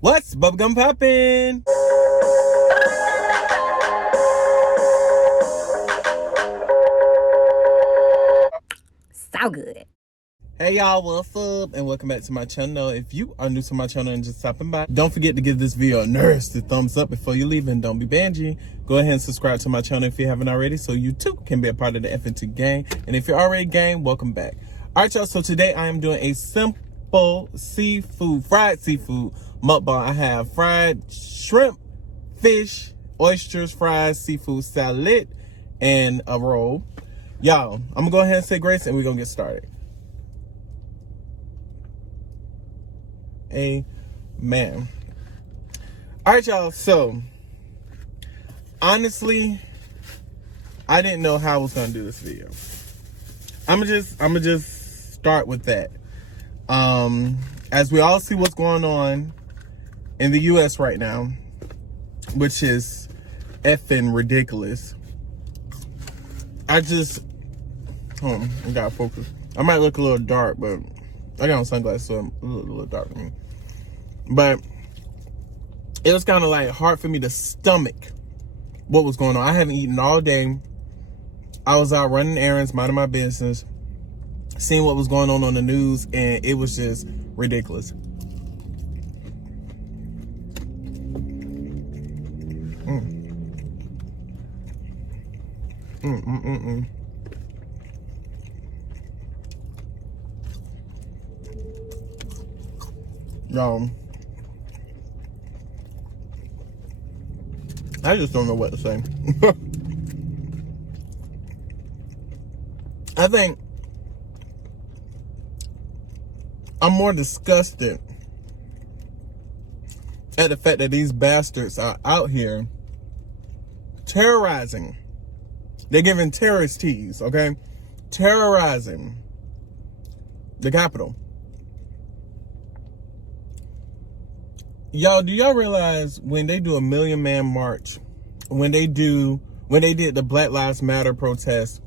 What's bubblegum poppin'? So good. Hey y'all, what's up? And welcome back to my channel. If you are new to my channel and just stopping by, don't forget to give this video a nasty thumbs up before you leave, and don't be bangy. Go ahead and subscribe to my channel if you haven't already, so you too can be a part of the FNTgang. And if you're already gang, welcome back. All right, y'all, so today I am doing a simple fried seafood mukbang. I have fried shrimp, fish, oysters, fries, seafood salad, and a roll. Y'all, I'm gonna go ahead and say grace and we're gonna get started. Amen. All right, y'all, so honestly, I didn't know how I was gonna do this video. I'm gonna just start with that. As we all see what's going on in the US right now, which is effing ridiculous. I gotta focus. I might look a little dark, but I got on sunglasses, so I'm a little dark to me. But it was kind of like hard for me to stomach what was going on. I haven't eaten all day. I was out running errands, minding my business, seeing what was going on the news, and it was just ridiculous. Y'all, I just don't know what to say. I think I'm more disgusted at the fact that these bastards are out here terrorizing. They're giving terrorist teas, okay? Terrorizing the Capitol. Y'all, do y'all realize when they do a 1 million man march, when they did the Black Lives Matter protest,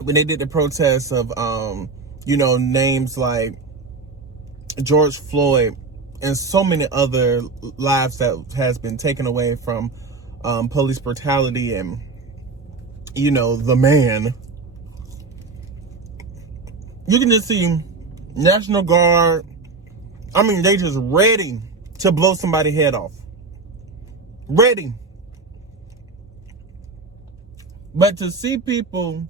when they did the protests of, names like George Floyd and so many other lives that has been taken away from police brutality and, the man, you can just see National Guard. I mean, they just ready to blow somebody's head off. Ready. But to see people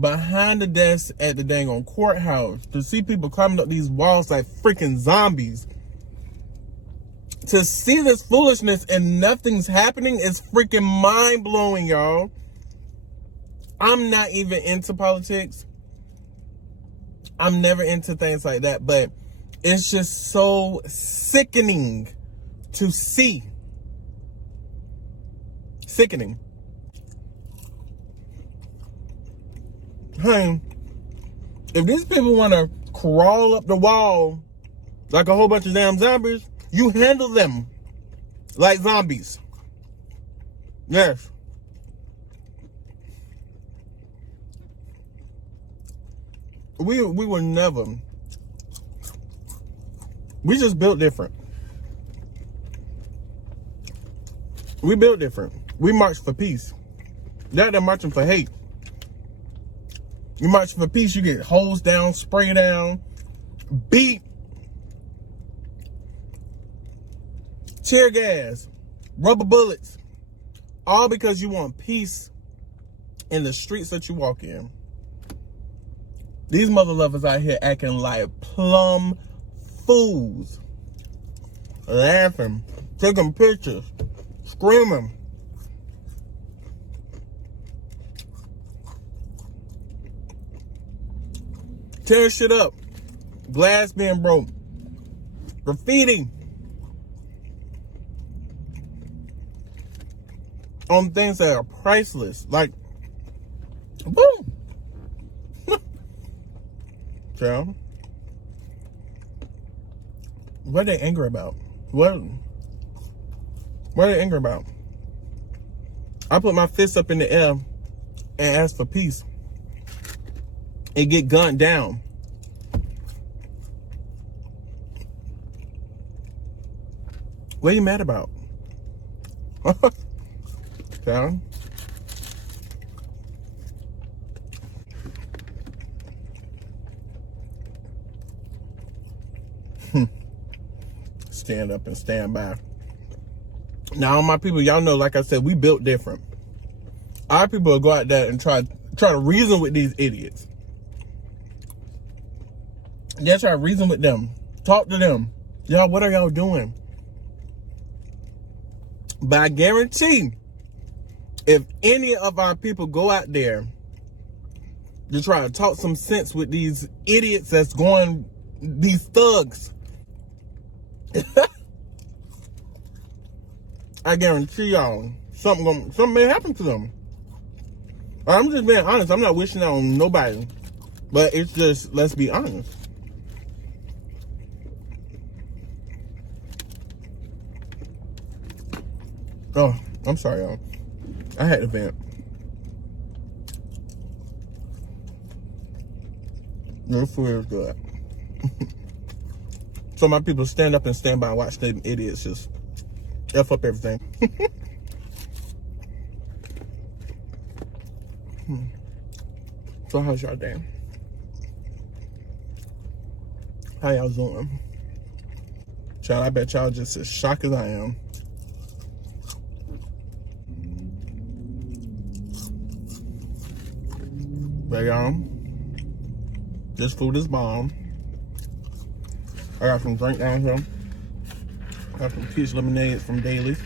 behind the desk at the dang on courthouse, to see people climbing up these walls like freaking zombies, to see this foolishness and nothing's happening is freaking mind-blowing, y'all. I'm not even into politics. I'm never into things like that, but it's just so sickening to see. Sickening. Hey, if these people want to crawl up the wall like a whole bunch of damn zombies, you handle them like zombies. Yes. We were never. We just built different. We built different. We marched for peace. They're marching for hate. You march for peace, you get hosed down, sprayed down, beat, tear gas, rubber bullets, all because you want peace in the streets that you walk in. These mother lovers out here acting like plum fools, laughing, taking pictures, screaming. Tearing shit up, glass being broke, graffiti on things that are priceless, like, boom. Child. What are they angry about? What are they angry about? I put my fist up in the air and ask for peace and get gunned down. What are you mad about? Okay. Stand up and stand by. Now, all my people, y'all know, like I said, we built different. Our people will go out there and try to reason with these idiots. They try to reason with them. Talk to them. Y'all, what are y'all doing? But I guarantee, if any of our people go out there to try to talk some sense with these idiots that's going, these thugs, I guarantee y'all, something may happen to them. I'm just being honest. I'm not wishing that on nobody, but it's just, let's be honest. Oh, I'm sorry, y'all. I had to vent. Your food is good. So my people stand up and stand by and watch them idiots just F up everything. So how's y'all day? How y'all doing? Child, I bet y'all just as shocked as I am. But y'all, this food is bomb. I got some drink down here. I got some peach lemonade from Daly's.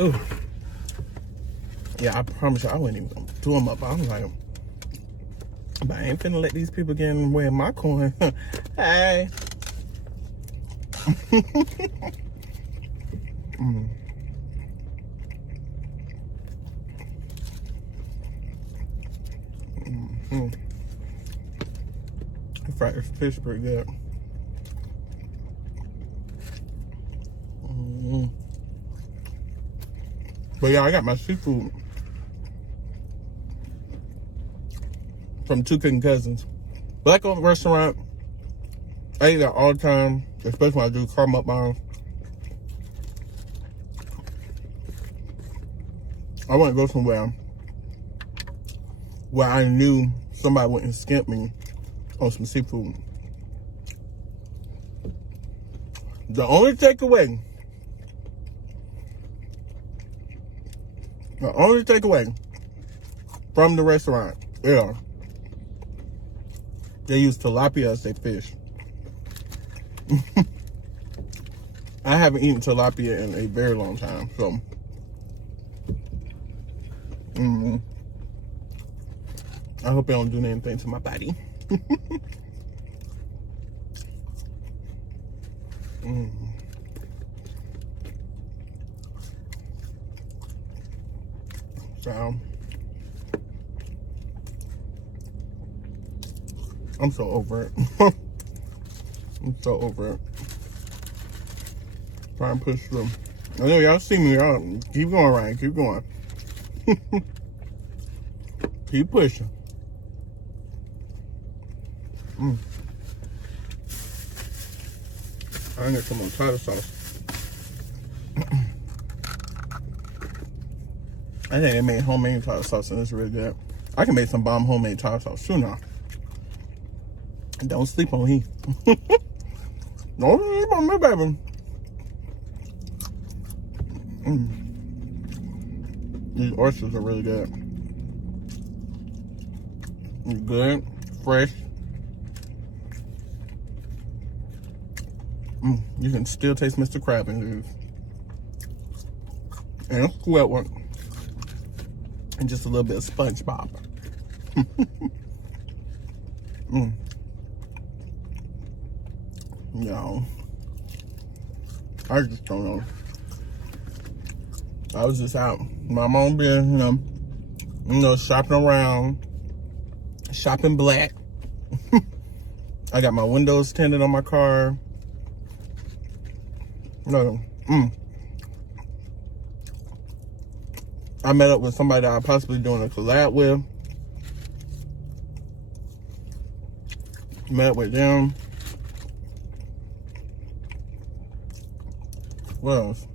Ooh. Yeah, I promise you, I wasn't even gonna do them up. I was like, but I ain't finna let these people get in the way of my coin. Hey. The fried fish pretty good. But yeah, I got my seafood from two cooking cousins. Black-owned restaurant. I eat there all the time, especially when I do carb mukbangs. I want to go somewhere where I knew somebody wouldn't skimp me on some seafood. The only takeaway from the restaurant, yeah, they use tilapia as their fish. I haven't eaten tilapia in a very long time, so I hope it don't do anything to my body. So I'm so over it. I'm so over it. Try and push through. I know y'all see me. Y'all keep going, Ryan. Keep going. Keep pushing. I need some more tartar sauce. I think they made homemade tartar sauce and it's really good. I can make some bomb homemade tartar sauce too now. Don't sleep on me. Don't sleep on me, baby. These oysters are really good. Good, fresh. You can still taste Mr. Crab in these. And Squidward. And just a little bit of SpongeBob. Yo, I just don't know. I was just out, my own business, you know, shopping around, shopping black. I got my windows tinted on my car. No, I met up with somebody that I'm possibly doing a collab with. Met with them. What else?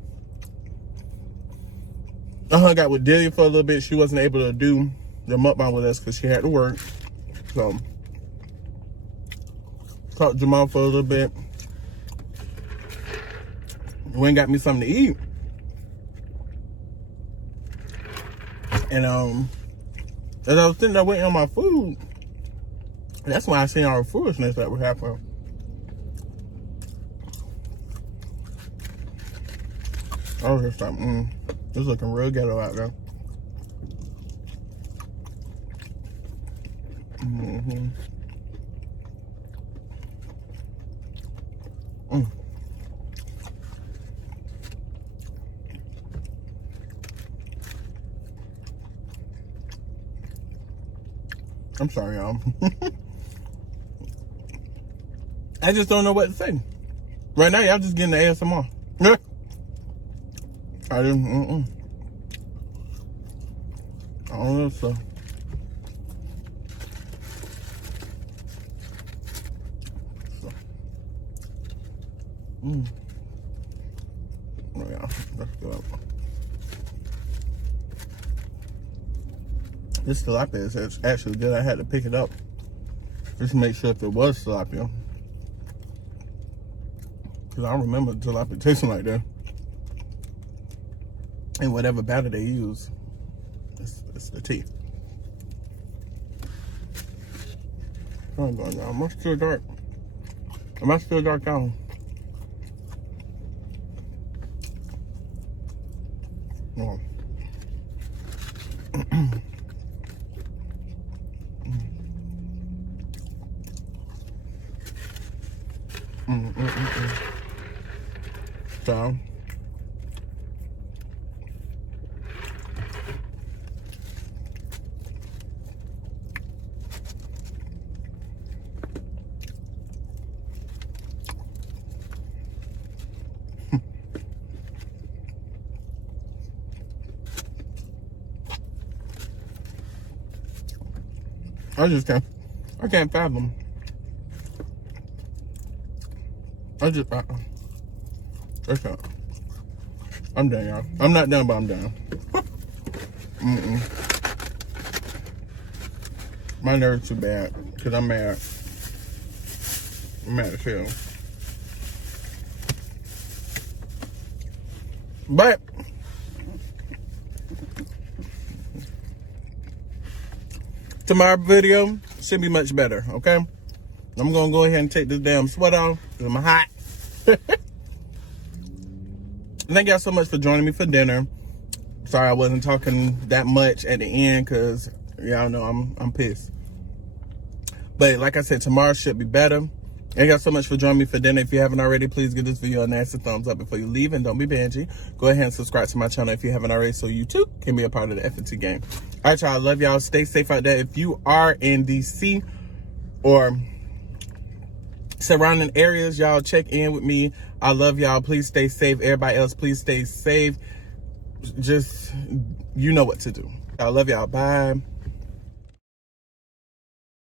I hung out with Delia for a little bit. She wasn't able to do the mukbang with us because she had to work. So, talked to Jamal for a little bit. Went and got me something to eat. And as I was sitting there waiting on my food, that's when I seen all the foolishness that was happening. I was just like, it's looking real ghetto out there. I'm sorry, y'all. I just don't know what to say. Right now, y'all just getting the ASMR. I didn't, I don't know, so. Oh, yeah, that's good. This tilapia is actually good. I had to pick it up just to make sure if it was tilapia. Because I don't remember tilapia tasting like that. And whatever batter they use, it's the tea. Oh, God, y'all. Am I still dark? Am I still dark down? No. So, I can't fathom. I'm done, y'all. I'm not done, but I'm done. My nerves too bad, because I'm mad. I'm mad as hell. But tomorrow's video should be much better, okay? I'm gonna go ahead and take this damn sweat off because I'm hot. Thank y'all so much for joining me for dinner. Sorry I wasn't talking that much at the end because y'all know I'm pissed. But like I said, tomorrow should be better. Thank y'all so much for joining me for dinner. If you haven't already, please give this video a nasty thumbs up before you leave, and don't be bangy. Go ahead and subscribe to my channel if you haven't already, so you too can be a part of the FNTgang. All right, y'all. I love y'all. Stay safe out there. If you are in DC or surrounding areas, y'all check in with me. I love y'all. Please stay safe. Everybody else, please stay safe. Just, you know what to do. I love y'all. Bye.